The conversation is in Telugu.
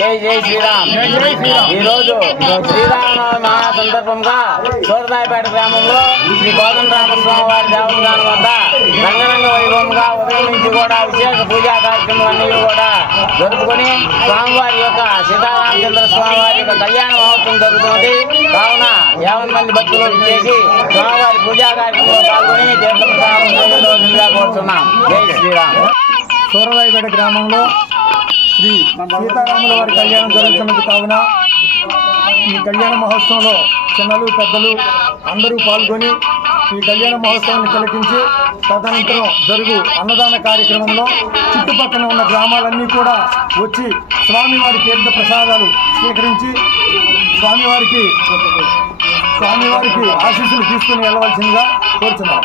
జై జై శ్రీరామ్. ఈ రోజు శ్రీరామనవమి మహా సందర్భంగా సోదరాయపేట గ్రామంలో శ్రీ కోదండరామస్వామి వారి దేవస్థానం వద్ద రంగరంగ వైభవంగా ఉదయం నుంచి కూడా విశేష పూజా కార్యక్రమాలన్నీ కూడా జరుపుకొని స్వామివారి యొక్క సీతారామచంద్ర స్వామి వారి యొక్క కళ్యాణ మహోత్సవం జరుగుతున్నది. కావున 50 మంది భక్తులు చేసి స్వామివారి పూజా కార్యక్రమంలో పాల్గొని తీర్థప్రసాదంగా కోరుతున్నాం. జై శ్రీరామ్. సోరరాయపేట గ్రామంలో శ్రీ సీతారాముల వారి కళ్యాణం జరుగుతున్నది. కావున ఈ కళ్యాణ మహోత్సవంలో చిన్నలు పెద్దలు అందరూ పాల్గొని ఈ కళ్యాణ మహోత్సవాన్ని తిలకించి తదనంతరం జరుగు అన్నదాన కార్యక్రమంలో చుట్టుపక్కల ఉన్న గ్రామాలన్నీ కూడా వచ్చి స్వామివారి తీర్థ ప్రసాదాలు స్వీకరించి స్వామివారికి ఆశీస్సులు తీసుకుని వెళ్ళవలసిందిగా కోరుచున్నాం.